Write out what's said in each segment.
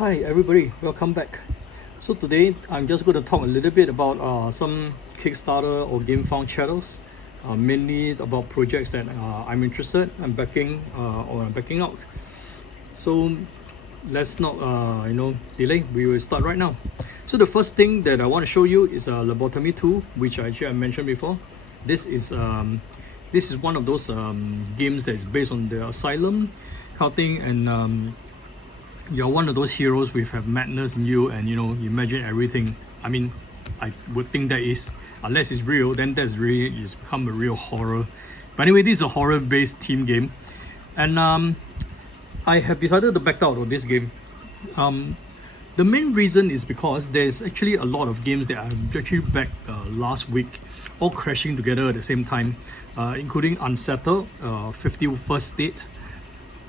Hi everybody, welcome back. So today I'm just going to talk a little bit about some Kickstarter or Gamefound channels, mainly about projects that I'm interested in backing or I'm backing out. So let's not delay. We will start right now. So the first thing that I want to show you is Lobotomy 2, which I mentioned before. This is one of those games that is based on the Asylum kind of thing, and you're one of those heroes with have madness in you, and you imagine everything. I mean, I would think that is, unless it's real, then that's really, it's become a real horror. But anyway, this is a horror based team game, and I have decided to back out of this game. The main reason is because there's actually a lot of games that I've actually backed last week, all crashing together at the same time, including Unsettled, 51st State.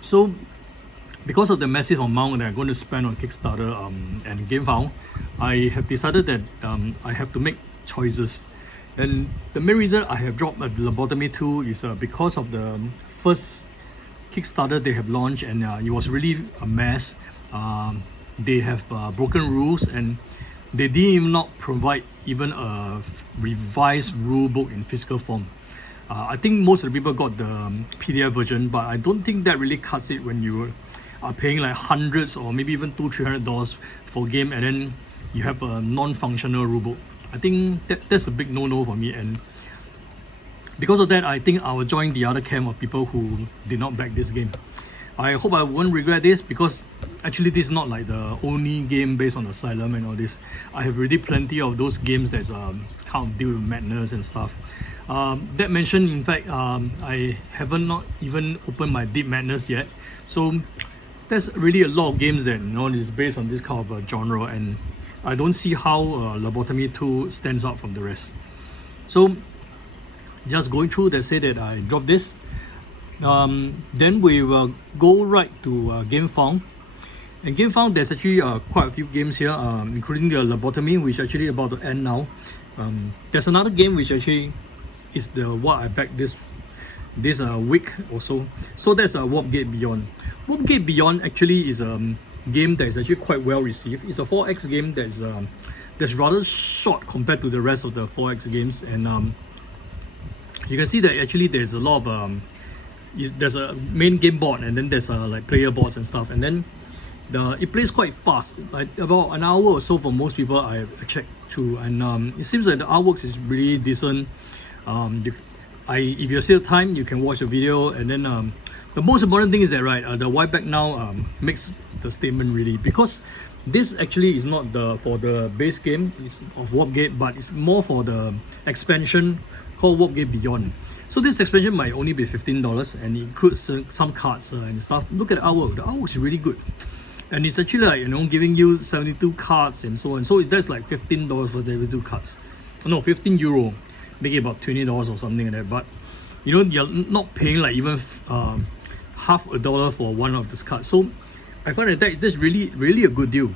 So because of the massive amount that I'm going to spend on Kickstarter and Gamefound, I have decided that I have to make choices. And the main reason I have dropped Lobotomy 2 is because of the first Kickstarter they have launched, and it was really a mess. They have broken rules, and they didn't even not provide even a revised rule book in physical form. I think most of the people got the PDF version, but I don't think that really cuts it when you are paying like hundreds or maybe even $200-300 for a game, and then you have a non-functional rulebook. I think that's a big no-no for me, and because of that, I think I will join the other camp of people who did not back this game. I hope I won't regret this, because actually this is not like the only game based on Asylum and all this. I have already plenty of those games that's kind of deal with madness and stuff. That mentioned, in fact, I haven't not even opened my Deep Madness yet. So there's really a lot of games that is based on this kind of genre, and I don't see how Lobotomy 2 stands out from the rest. So just going through, they say that I dropped this. Then we will go right to Gamefound. And Gamefound, there's actually quite a few games here, including the Lobotomy, which is actually about to end now. There's another game which actually is the what I backed this week or so. So that's Warpgate Beyond. Warpgate Beyond actually is a game that is actually quite well received. It's a 4X game that's rather short compared to the rest of the 4X games, and you can see that actually there's a lot of there's a main game board, and then there's like player boards and stuff, and then it plays quite fast, like about an hour or so for most people. I checked through, and it seems like the artworks is really decent. If you still have time, you can watch the video, and then the most important thing is that the why back now makes the statement really, because this actually is not for the base game of Warpgate, but it's more for the expansion called Warpgate Beyond. So this expansion might only be $15, and it includes some cards and stuff. Look at the artwork. The artwork is really good, and it's actually like giving you 72 cards and so on. So that's like $15 for the 72 cards. No, €15, make it about $20 or something like that. But you're not paying like even half a dollar for one of these cards. So I find that that's really a good deal.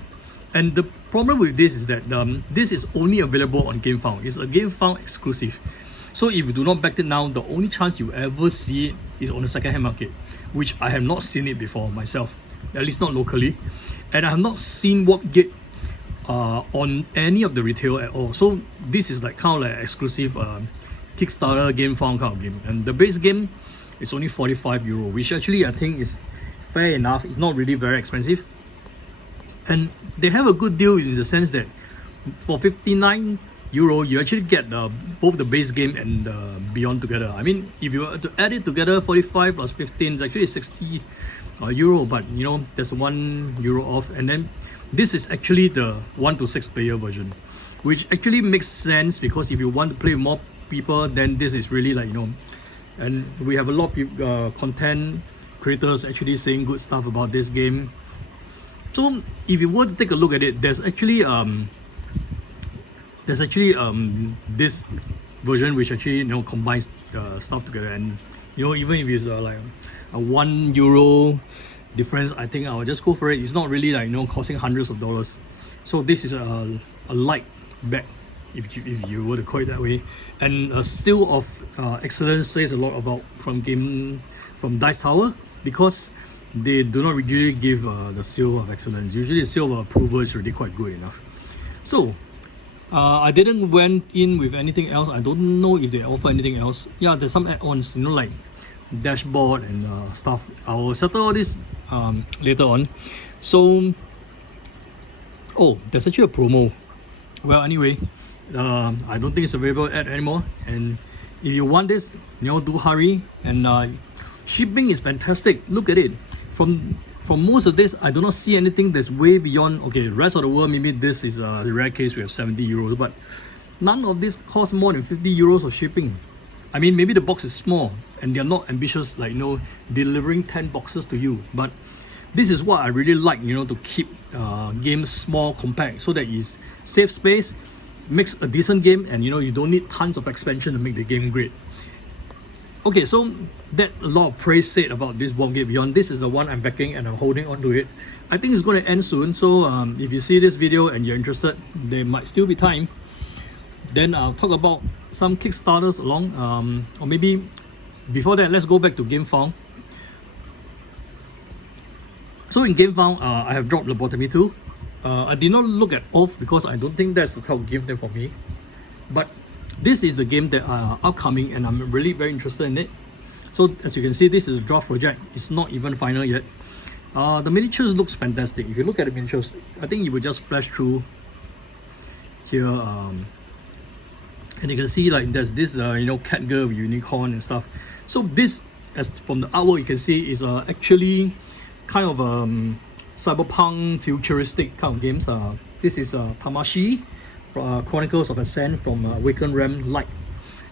And the problem with this is that this is only available on Gamefound. It's a Gamefound exclusive. So if you do not back it now, the only chance you ever see it is on the second-hand market, which I have not seen it before myself, at least not locally. And I have not seen Warpgate on any of the retail at all. So this is like kind of like exclusive Kickstarter Gamefound kind of game. And the base game is only €45, which actually I think is fair enough. It's not really very expensive. And they have a good deal in the sense that for €59, you actually get both the base game and the Beyond together. I mean, if you were to add it together, 45 plus 15 is actually €60, but there's €1 off. And then this is actually the 1 to 6 player version, which actually makes sense, because if you want to play with more people, then this is really like and we have a lot of content creators actually saying good stuff about this game. So if you were to take a look at it, there's actually this version which actually combines the stuff together, and even if it's like a €1 difference, I think I'll just go for it. It's not really like costing hundreds of dollars. So this is a light back, if you were to call it that way. And a Seal of Excellence says a lot about from Dice Tower, because they do not usually give the seal of excellence. Usually the seal of approval is really quite good enough. So I didn't went in with anything else. I don't know if they offer anything else. Yeah, there's some add-ons, you know, like dashboard and stuff. I will settle all this later on. So, oh, there's actually a promo. Well, anyway, I don't think it's available anymore. And if you want this, you know, do hurry. And shipping is fantastic. Look at it. From most of this, I do not see anything that's way beyond. Okay, rest of the world, maybe this is a rare case. We have 70 euros, but none of this costs more than 50 euros of shipping. I mean, maybe the box is small and they're not ambitious, like, you know, delivering 10 boxes to you. But this is what I really like, you know, to keep games small, compact, so that it saves space, makes a decent game, and you know, you don't need tons of expansion to make the game great. Okay, so that a lot of praise said about this Warpgate Beyond. This is the one I'm backing and I'm holding on to it. I think it's going to end soon, so if you see this video and you're interested, there might still be time. Then I'll talk about some Kickstarters along, or maybe before that, let's go back to Gamefound. So in Gamefound, I have dropped Lobotomy 2. I did not look at Oath because I don't think that's the type of game there for me. But this is the game that upcoming, and I'm really very interested in it. So as you can see, this is a draft project. It's not even final yet. The miniatures looks fantastic. If you look at the miniatures, I think you will just flash through here, and you can see like there's this you know, cat girl with unicorn and stuff. So this, as from the artwork you can see, is actually kind of cyberpunk futuristic kind of games. This is Tamashii, Chronicles of Ascend from Awakened Realm Light,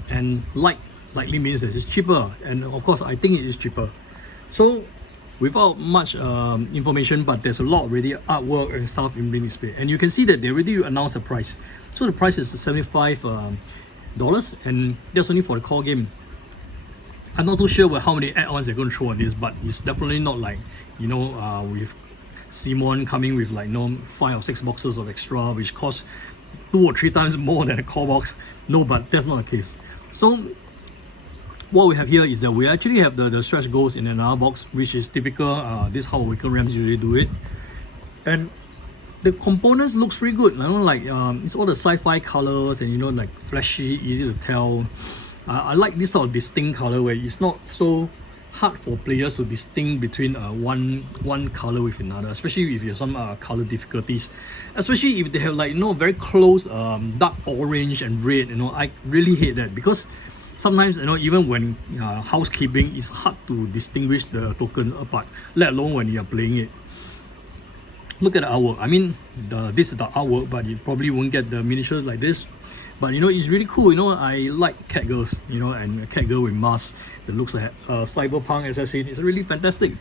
and light likely means that it's cheaper, and of course I think it is cheaper. So without much information, but there's a lot already artwork and stuff in being displayed, and you can see that they already announced the price. So the price is $75, and that's only for the core game. I'm not too sure how many add-ons they're going to throw on this, but it's definitely not like, you know, with Simon coming with like, you know, 5 or 6 boxes of extra, which costs 2 or 3 times more than a core box. No, but that's not the case. So what we have here is that we actually have the stretch goals in another box, which is typical. This is how Awakened Realms usually do it. And the components looks pretty good. I know, like it's all the sci-fi colors and, you know, like flashy, easy to tell. I like this sort of distinct color where it's not so hard for players to distinguish between one color with another, especially if you have some color difficulties, especially if they have, like, you know, very close dark orange and red. You know, I really hate that, because sometimes, you know, even when housekeeping, it's hard to distinguish the token apart, let alone when you are playing it. Look at the artwork. I mean, this is the artwork, but you probably won't get the miniatures like this. But you know, it's really cool. You know, I like cat girls, you know, and a cat girl with mask that looks like cyberpunk assassin. It's really fantastic.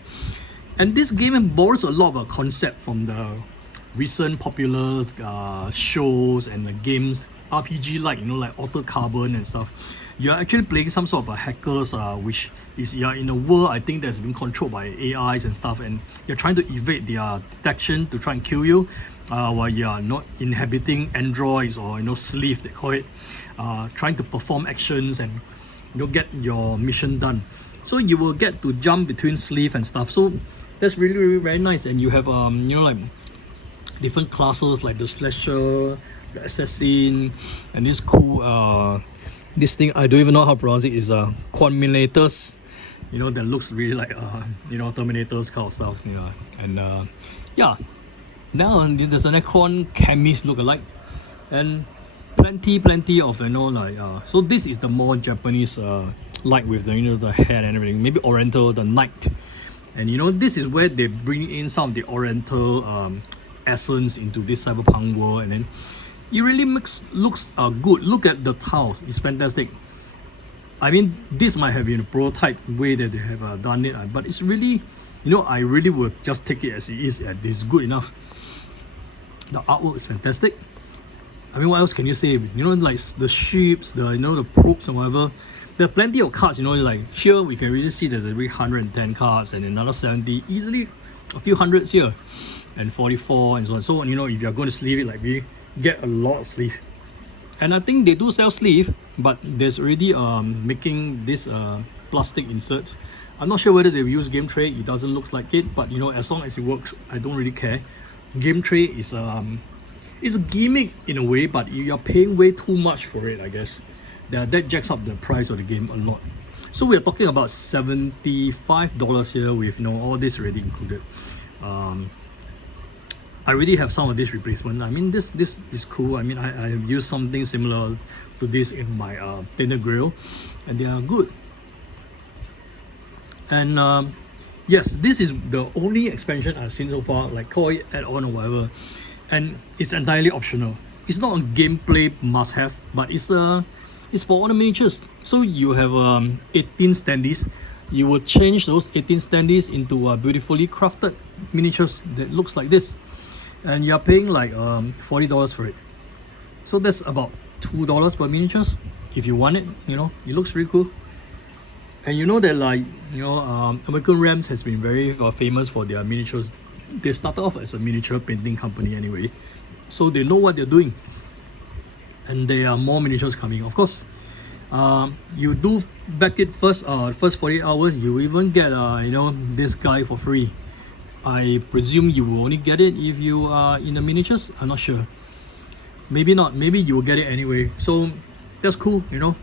And this game borrows a lot of a concept from the recent popular shows and the games, RPG, like, you know, like Altered Carbon and stuff. You're actually playing some sort of a hackers, which is, you're in a world, I think, that's been controlled by AIs and stuff, and you're trying to evade their detection to try and kill you, while you're not inhabiting androids, or, you know, slave they call it, trying to perform actions and, you know, get your mission done. So you will get to jump between slave and stuff. So that's really, really very nice. And you have you know, like different classes like the slasher, the assassin, and this cool this thing I don't even know how to pronounce it, is Quadminators, you know, that looks really like you know, Terminators kind of stuff, you know. And yeah, now there's an Necron chemist look-alike, and plenty of, you know, like so this is the more Japanese like with the, you know, the head and everything, maybe Oriental, the knight. And you know, this is where they bring in some of the Oriental essence into this cyberpunk world, and then it really looks good. Look at the tiles, it's fantastic. I mean, this might have been a prototype way that they have done it, but it's really, you know, I really would just take it as it is, and it's good enough. The artwork is fantastic. I mean, what else can you say? You know, like the ships, the, you know, the probes and whatever. There are plenty of cards, you know, like here we can really see there's a 110 cards and another 70, easily a few hundreds here, and 44 and so on. So, you know, if you're going to sleeve it like me, get a lot of sleeve. And I think they do sell sleeve, but there's already making this plastic inserts. I'm not sure whether they've used game tray. It doesn't look like it, but you know, as long as it works, I don't really care. Game tray is it's a gimmick in a way, but you're paying way too much for it, I guess. That jacks up the price of the game a lot. So we're talking about $75 here with, you know, all this already included. I already have some of this replacement. I mean, this is cool. I mean, I have used something similar to this in my thinner grill, and they are good. And yes, this is the only expansion I've seen so far, like call it add-on or whatever, and it's entirely optional. It's not a gameplay must-have, but it's for all the miniatures. So you have 18 standees. You will change those 18 standees into beautifully crafted miniatures that looks like this, and you're paying like $40 for it. So that's about $2 per miniatures if you want it. You know, it looks really cool. And you know that, like, you know, American Rams has been very famous for their miniatures. They started off as a miniature painting company anyway, so they know what they're doing. And there are more miniatures coming. Of course, you do back it first 48 hours, you even get you know, this guy for free. I presume you will only get it if you are in the miniatures. I'm not sure. Maybe not. Maybe you will get it anyway. So that's cool, you know.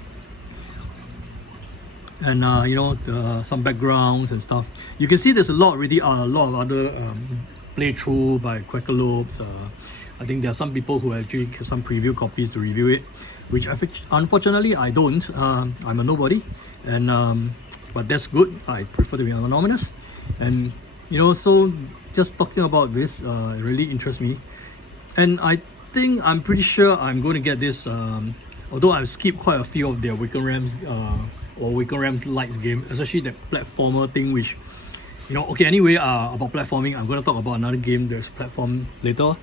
And you know, some backgrounds and stuff. You can see there's a lot already. A lot of other playthrough by Chronicle Lobes. I think there are some people who actually have some preview copies to review it, which unfortunately I don't. I'm a nobody, and but that's good. I prefer to be anonymous, and you know, so just talking about this really interests me, and I'm pretty sure I'm going to get this. Although I've skipped quite a few of their Weekend Rams or Weekend Rams Lights game, especially that platformer thing, which, you know, okay, anyway, about platforming, I'm going to talk about another game that's platform later.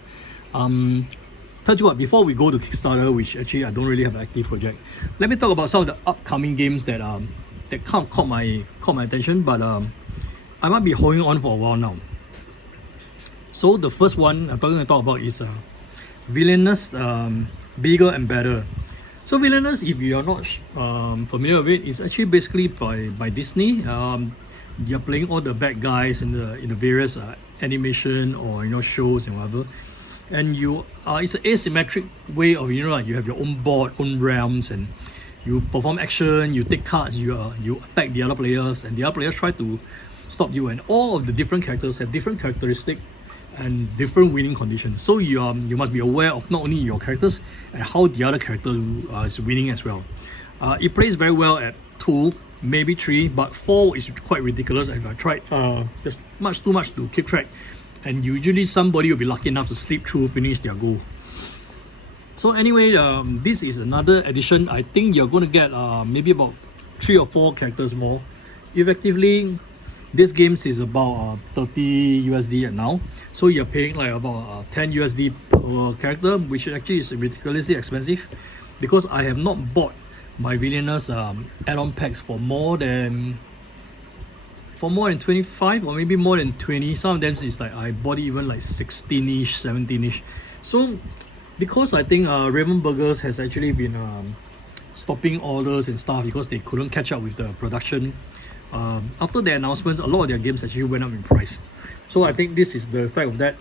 Tell you what, before we go to Kickstarter, which actually I don't really have an active project, let me talk about some of the upcoming games that that kind of caught my attention, but I might be holding on for a while now. So the first one I'm going to talk about is Villainous, Bigger and Better. So Villainous, if you're not familiar with it, it's actually basically by Disney. You're playing all the bad guys in the various animation or, you know, shows and whatever. And it's an asymmetric way of, you know, like you have your own board, own realms, and you perform action, you take cards, you attack the other players, and the other players try to stop you. And all of the different characters have different characteristics and different winning conditions. So you must be aware of not only your characters and how the other character is winning as well. It plays very well at 2, maybe 3, but 4 is quite ridiculous. And I tried, there's too much to keep track, and usually somebody will be lucky enough to slip through, finish their goal. So anyway, this is another edition. I think you're going to get maybe about 3 or 4 characters more. Effectively, this game is about 30 USD at now, so you're paying like about 10 USD per character, which actually is ridiculously expensive, because I have not bought my Villainous add-on packs for more than 25 or maybe more than 20. Some of them is like I bought it even like 16ish, 17ish. So because I think Raven Burgers has actually been stopping orders and stuff because they couldn't catch up with the production. After the announcements, a lot of their games actually went up in price. So I think this is the effect of that.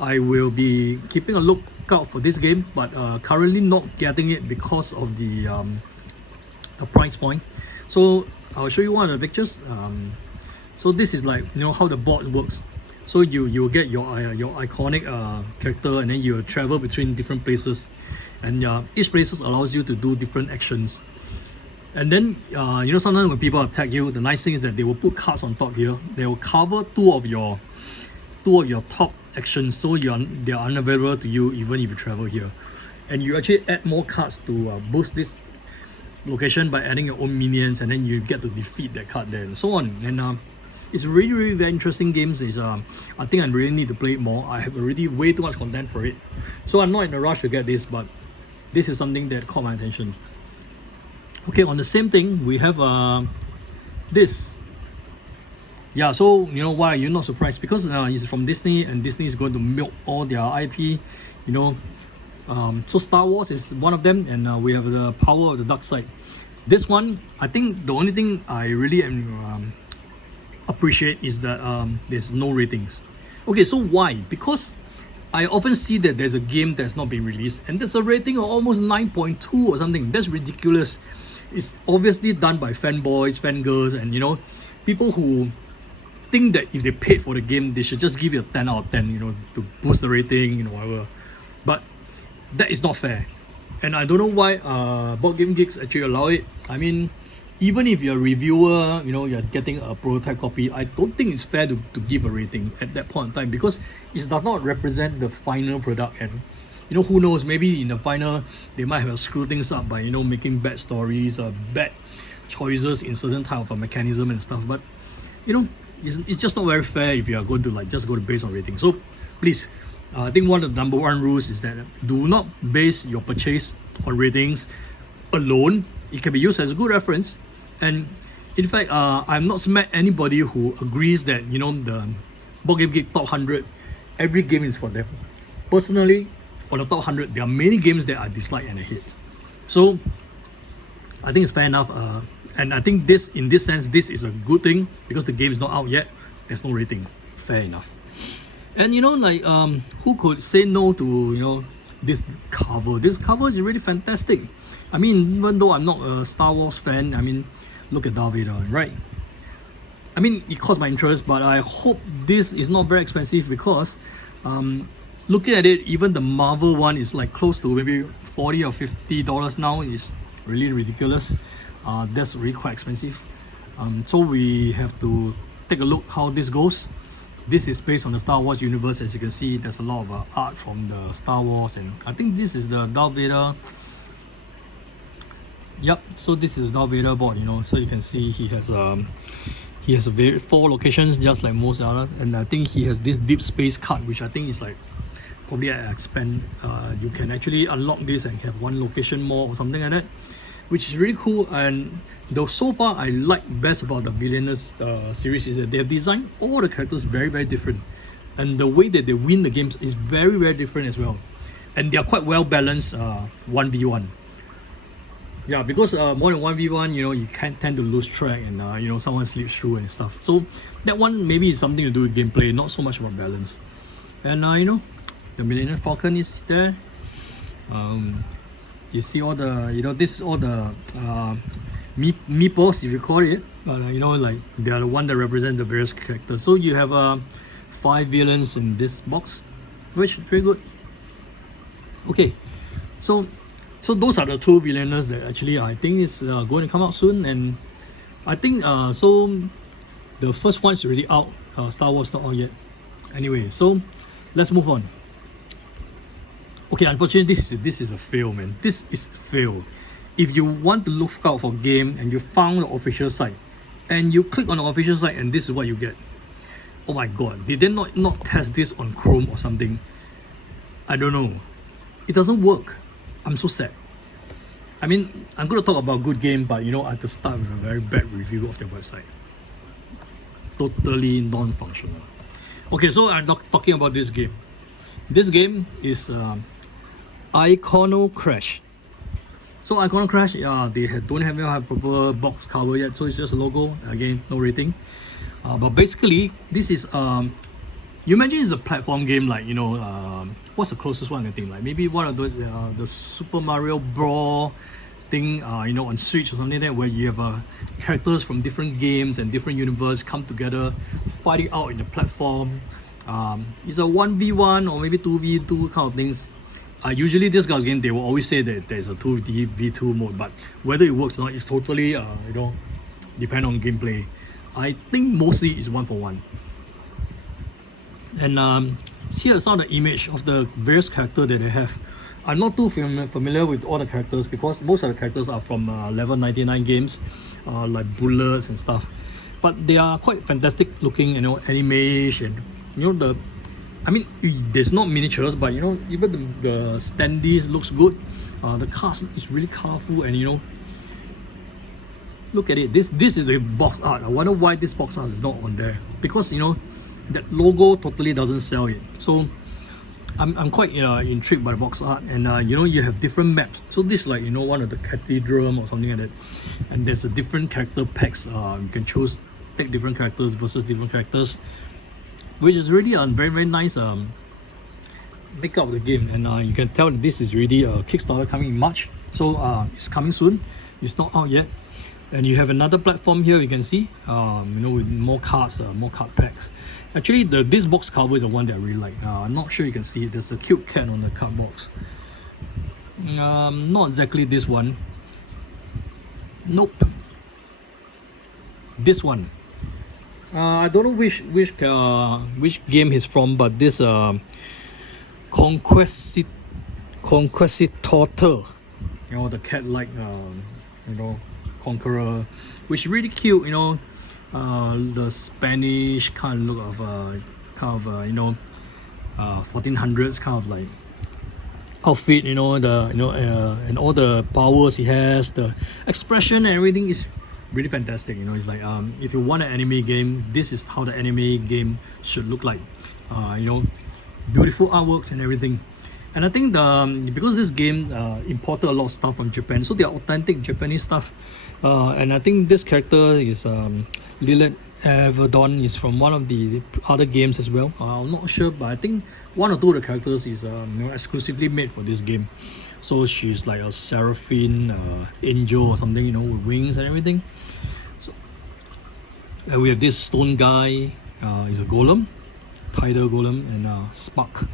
I will be keeping a lookout for this game, but currently not getting it because of the price point. So I'll show you one of the pictures. So this is like, you know, how the board works. So you get your iconic character, and then you travel between different places, and each places allows you to do different actions. And then you know, sometimes when people attack you, the nice thing is that they will put cards on top here. They will cover two of your top actions, so they are unavailable to you even if you travel here. And you actually add more cards to boost this location by adding your own minions, and then you get to defeat that card there, and so on. And it's really very interesting games. I think I really need to play it more. I have already way too much content for it, so I'm not in a rush to get this, but this is something that caught my attention. Okay, on the same thing, we have this. Yeah, so you know, why are you not surprised? Because it's from Disney, and Disney is going to milk all their IP, you know. So Star Wars is one of them, and we have the Power of the Dark Side. This one, I think the only thing I really am appreciate is that there's no ratings. Okay, so why? Because I often see that there's a game that's not been released and there's a rating of almost 9.2 or something. That's ridiculous. It's obviously done by fanboys, fangirls, and people who think that if they paid for the game, they should just give it a 10 out of 10, to boost the rating, whatever. But that is not fair. And I don't know why Board Game Geeks actually allow it. I mean, even if you're a reviewer, you're getting a prototype copy, I don't think it's fair to give a rating at that point in time, because it does not represent the final product. And who knows, maybe in the final they might have screwed things up by making bad stories or bad choices in certain type of mechanism and stuff. But it's just not very fair if you are going to just go to base on rating. So please, I think one of the number one rules is that do not base your purchase on ratings alone. It can be used as a good reference. And in fact, I've not met anybody who agrees that the Board Game Geek top 100, every game is for them. Personally, on the top 100, there are many games that I dislike and I hate. So I think it's fair enough. And I think in this sense, this is a good thing, because the game is not out yet. There's no rating. Fair enough. And who could say no to this cover? This cover is really fantastic. I mean, even though I'm not a Star Wars fan, I mean, look at Darth Vader, right? I mean, it caught my interest, but I hope this is not very expensive, because looking at it, even the Marvel one is like close to maybe $40 or $50 now. Is really ridiculous. That's really quite expensive. So we have to take a look how this goes. This is based on the Star Wars universe. As you can see, there's a lot of art from the Star Wars, and I think this is the Darth Vader. Yep, so this is Darth Vader board, so you can see he has a 4 locations, just like most others, and I think he has this deep space card, which I think is like probably an expand. You can actually unlock this and have 1 location more or something like that, which is really cool. And though so far I like best about the Villainous series is that they have designed all the characters very, very different, and the way that they win the games is very, very different as well, and they are quite well balanced 1v1. Yeah, because more than 1v1, you can tend to lose track, and someone slips through and stuff. So that one maybe is something to do with gameplay, not so much about balance. And the Millennium Falcon is there. You see all the this is all the meeples, if you call it. Like they are the one that represent the various characters. So you have 5 villains in this box, which is very good. Okay, so those are the 2 Villainous that actually I think is going to come out soon. And I think so the first one is already out. Star Wars not out yet. Anyway, so let's move on. Okay, unfortunately this is a fail, man. This is a fail. If you want to look out for game and you found the official site and you click on the official site and this is what you get. Oh my god, did they not test this on Chrome or something? I don't know. It doesn't work. I'm so sad. I mean, I'm going to talk about good game, but I have to start with a very bad review of their website. Totally non-functional. Okay, so I'm talking about this game. This game is IconoClash. So IconoClash, they don't have a proper box cover yet, so it's just a logo. Again, no rating. But basically, this is you imagine it's a platform game like what's the closest one I think, like maybe one of the Super Mario Brawl thing on Switch or something like that, where you have characters from different games and different universe come together fighting out in the platform. It's a 1v1 or maybe 2v2 kind of things. Usually this kind of game, they will always say that there's a 2v2 mode, but whether it works or not is totally depend on gameplay. I think mostly it's 1-for-1. And here are some of the image of the various characters that they have. I'm not too familiar with all the characters, because most of the characters are from level 99 games, like bullets and stuff. But they are quite fantastic looking, animation. I mean, there's not miniatures, but even the standees looks good. The cast is really colorful, and look at it. This is the box art. I wonder why this box art is not on there, because that logo totally doesn't sell it. So I'm quite intrigued by the box art, and you have different maps. So this is like one of the cathedral or something like that, and there's a different character packs. You can choose take different characters versus different characters, which is really a very, very nice makeup of the game. And you can tell that this is really a Kickstarter coming in March, so it's coming soon. It's not out yet. And you have another platform here, you can see, with more cards, more card packs. Actually, this box cover is the one that I really like. I'm not sure you can see it. There's a cute cat on the card box. Not exactly this one. Nope. This one. I don't know which game he's from, but this Conquistador, the cat-like conqueror, which is really cute. The Spanish kind of look of 1400s kind of like outfit, and all the powers he has, the expression and everything is really fantastic. It's like if you want an anime game, this is how the anime game should look like. Beautiful artworks and everything. And I think because this game imported a lot of stuff from Japan, so they're authentic Japanese stuff. And I think this character is Lilith Everdon is from one of the other games as well. I'm not sure, but I think one or two of the characters is exclusively made for this game. So she's like a seraphine angel or something, with wings and everything. So we have this stone guy, is a golem, tidal golem, and Spark,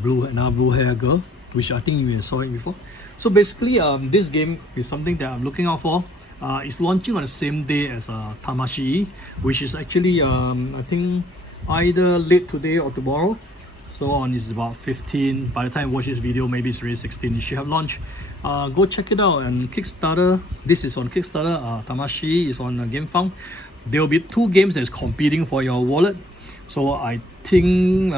blue hair girl, which I think we saw it before. So basically, this game is something that I'm looking out for. It's launching on the same day as Tamashii, which is actually I think either late today or tomorrow. So it's about 15. By the time I watch this video, maybe it's already 16. It should have launched. Go check it out. And Kickstarter, this is on Kickstarter. Tamashii is on Gamefound. There will be 2 games that's competing for your wallet. So I think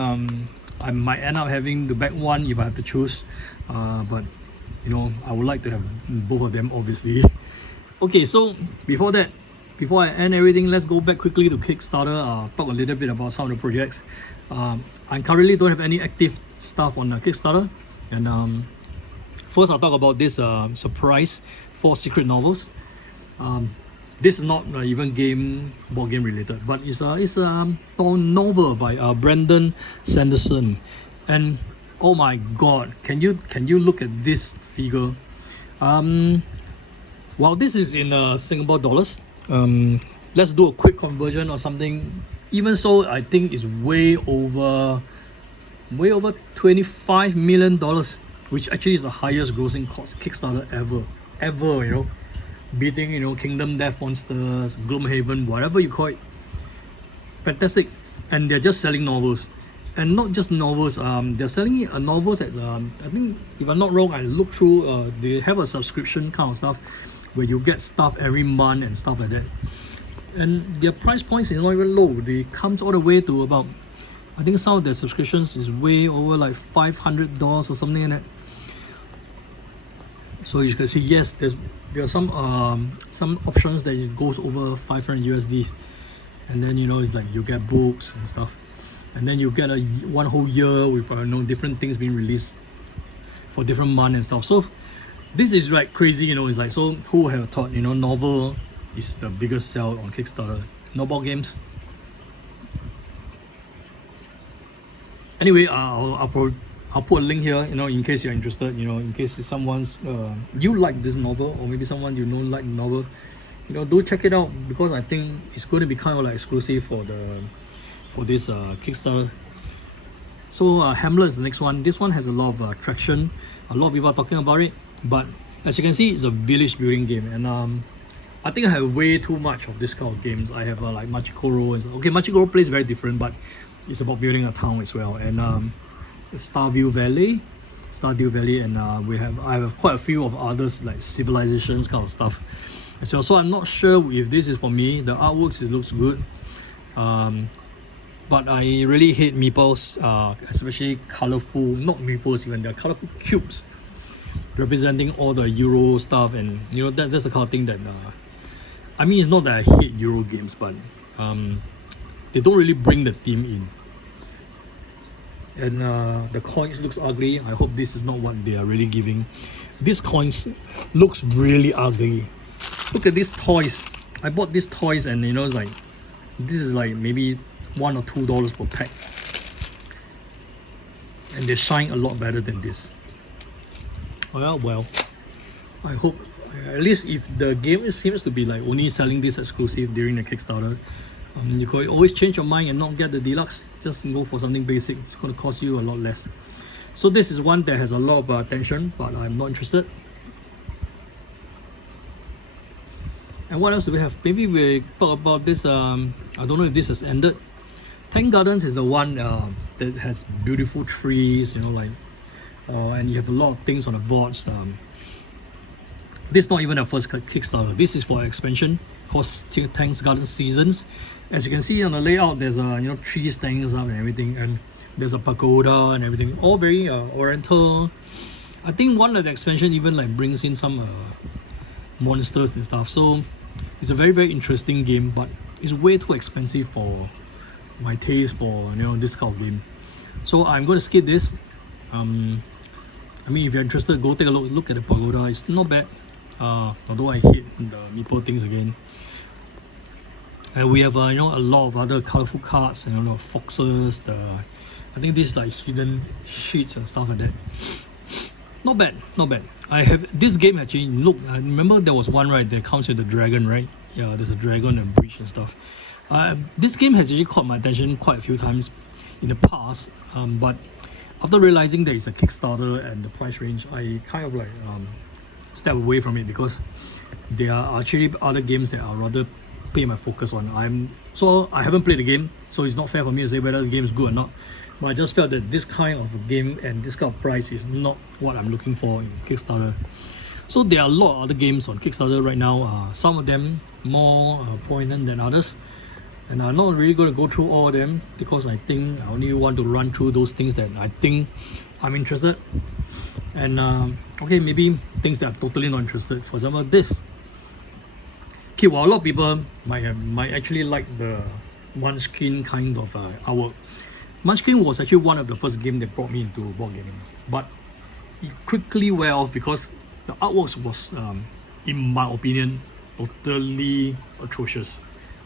I might end up having to back one if I have to choose. But I would like to have both of them, obviously. Okay, so before I end everything, let's go back quickly to Kickstarter, talk a little bit about some of the projects. I currently don't have any active stuff on Kickstarter. And first I'll talk about this surprise 4 secret novels. This is not even board game related, but it's a novel by Brandon Sanderson. And oh my god, can you look at this figure? While this is in Singapore dollars, let's do a quick conversion or something. Even so, I think it's way over $25 million, which actually is the highest grossing Kickstarter ever, beating Kingdom Death Monsters, Gloomhaven, whatever you call it. Fantastic. And they're just selling novels, and not just novels. They're selling novels as I think, if I'm not wrong, I looked through. They have a subscription kind of stuff where you get stuff every month and stuff like that. And their price points is not even low. They comes all the way to about, I think some of their subscriptions is way over like $500 or something like that. So you can see, yes, there are some options that it goes over 500 USD, and then it's like you get books and stuff, and then you get one whole year with different things being released for different months and stuff. So this is like crazy, it's like, so who would have thought, novel is the biggest sell on Kickstarter, no board games. Anyway, I'll put a link here, in case you're interested, in case someone's you like this novel, or maybe someone like the novel, do check it out, because I think it's going to be kind of like exclusive for this Kickstarter. So Hamlet is the next one. This one has a lot of traction. A lot of people are talking about it, but as you can see, it's a village building game, and I think I have way too much of this kind of games. I have like Machikoro. Okay, Machikoro plays very different, but it's about building a town as well. And Stardew Valley, and I have quite a few of others like civilizations kind of stuff as well. So I'm not sure if this is for me. The artworks, it looks good, but I really hate meeples, especially colorful, not meeples even, they're colorful cubes representing all the Euro stuff, and that's the kind of thing that I mean, it's not that I hate Euro games, but they don't really bring the theme in. And the coins looks ugly. I hope this is not what they are really giving. These coins looks really ugly. Look at these toys. I bought these toys, and it's like This is like maybe $1 or $2 per pack, and they shine a lot better than this. Well, I hope at least if the game seems to be like only selling this exclusive during the Kickstarter, you could always change your mind and not get the deluxe. Just go for something basic. It's going to cost you a lot less. So this is one that has a lot of attention, but I'm not interested. And what else do we have? Maybe we talk about this. I don't know if this has ended. Tang Gardens is the one that has beautiful trees, you know, like, and you have a lot of things on the boards. This is not even a first Kickstarter. This is for expansion called Tang's Garden Seasons. As you can see on the layout, there's trees standing up and everything, and there's a pagoda and everything, all very oriental. I think one of the expansion even like brings in some monsters and stuff. So it's a very, very interesting game, but it's way too expensive for my taste for this kind of game. So I'm going to skip this. I mean, if you're interested, go take a look at the pagoda. It's not bad. Although I hate the meeple things again. And we have a lot of other colorful cards, foxes. I think these like hidden sheets and stuff like that. Not bad, not bad. I have this game actually. Look, I remember there was one right that comes with the dragon, right? Yeah, there's a dragon and breach and stuff. This game has actually caught my attention quite a few times in the past, but after realizing that it's a Kickstarter and the price range, I kind of like step away from it, because there are actually other games that I'll rather pay my focus on. I haven't played the game, so it's not fair for me to say whether the game is good or not. But I just felt that this kind of a game and this kind of price is not what I'm looking for in Kickstarter. So there are a lot of other games on Kickstarter right now. Some of them more poignant than others, and I'm not really going to go through all of them, because I think I only want to run through those things that I think I'm interested. And okay, maybe things that I'm totally not interested. For example, this. Okay, well, a lot of people might actually like the Munchkin kind of artwork. Munchkin was actually one of the first games that brought me into board gaming, but it quickly wore off because the artwork was, in my opinion, totally atrocious.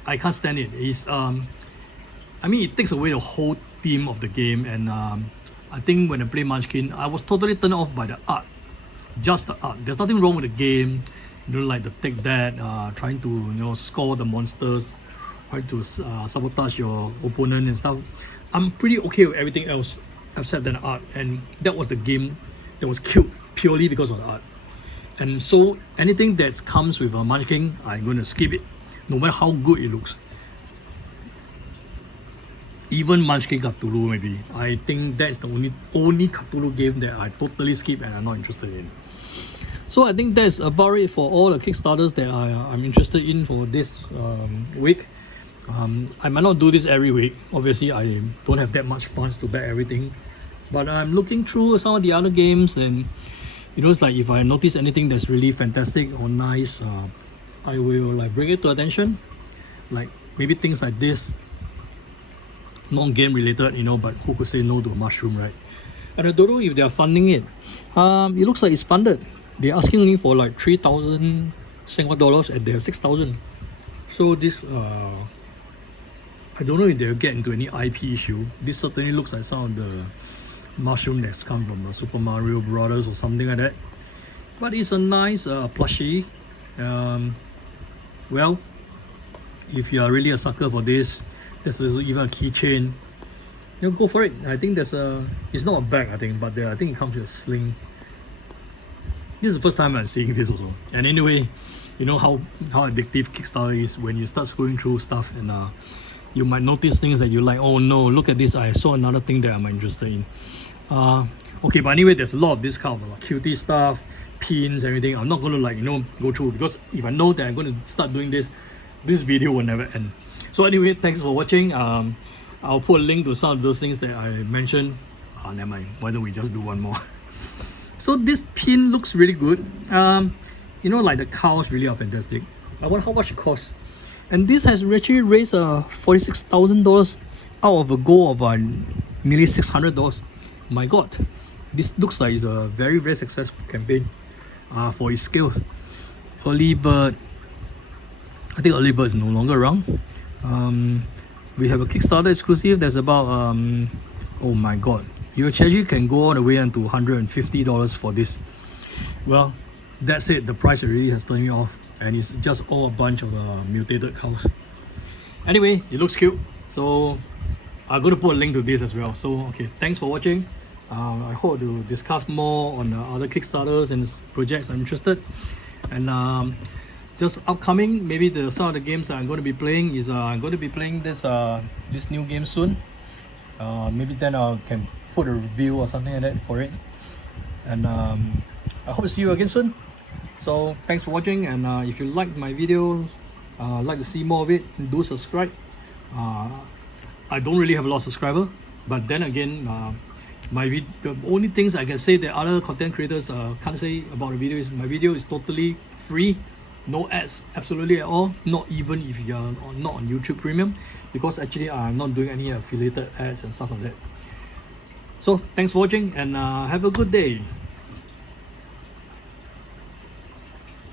I can't stand it. It takes away the whole theme of the game, and I think when I play Munchkin, I was totally turned off by the art. Just the art. There's nothing wrong with the game. Like the take that, trying to score the monsters, trying to sabotage your opponent and stuff. I'm pretty okay with everything else except the art, and that was the game that was killed purely because of the art. And so anything that comes with a Munchkin, I'm going to skip it, no matter how good it looks. Even Munchkin Cthulhu, maybe. I think that's the only Cthulhu game that I totally skip and I'm not interested in. So I think that's about it for all the Kickstarters that I'm interested in for this week. I might not do this every week. Obviously, I don't have that much funds to back everything. But I'm looking through some of the other games, and it's like if I notice anything that's really fantastic or nice, I will like bring it to attention. Like maybe things like this, non-game related, but who could say no to a mushroom, right? And I don't know if they are funding it. It looks like it's funded. They're asking only for like 3,000 Singapore dollars, and they have 6,000. So this, I don't know if they'll get into any IP issue. This certainly looks like some of the mushroom that's come from Super Mario Brothers or something like that. But it's a nice plushie. Well, if you are really a sucker for this, there's even a keychain. Go for it. I think it's not a bag, I think, but I think it comes with a sling. This is the first time I'm seeing this also. And anyway, you know how addictive Kickstarter is when you start scrolling through stuff, and you might notice things that you like. Oh no, look at this, I saw another thing that I'm interested in. Okay, but anyway, there's a lot of this kind of cutie stuff, pins, everything. I'm not going to go through, because if I know that I'm going to start doing this video will never end. So anyway, thanks for watching. I'll put a link to some of those things that I mentioned. Never mind, why don't we just do one more? So this pin looks really good. Like the cows really are fantastic. I wonder how much it costs. And this has actually raised $46,000 out of a goal of nearly $600. My god, this looks like it's a very, very successful campaign for its scales. Early Bird, I think Early Bird is no longer around. We have a Kickstarter exclusive that's about oh my god, you actually can go all the way into $150 for this. Well, that's it, the price already has turned me off, and it's just all a bunch of mutated cows. Anyway, it looks cute, so I'm going to put a link to this as well. So okay, thanks for watching. I hope to discuss more on other Kickstarters and projects I'm interested. And just upcoming, maybe some of the games that I'm going to be playing is I'm going to be playing this new game soon. Maybe then I can put a review or something like that for it. And I hope to see you again soon. So thanks for watching, and if you like my video, like to see more of it, do subscribe. I don't really have a lot of subscribers, but then again, the only things I can say that other content creators can't say about the video is my video is totally free, no ads, absolutely at all, not even if you are not on YouTube Premium, because actually I'm not doing any affiliated ads and stuff like that. So thanks for watching, and have a good day.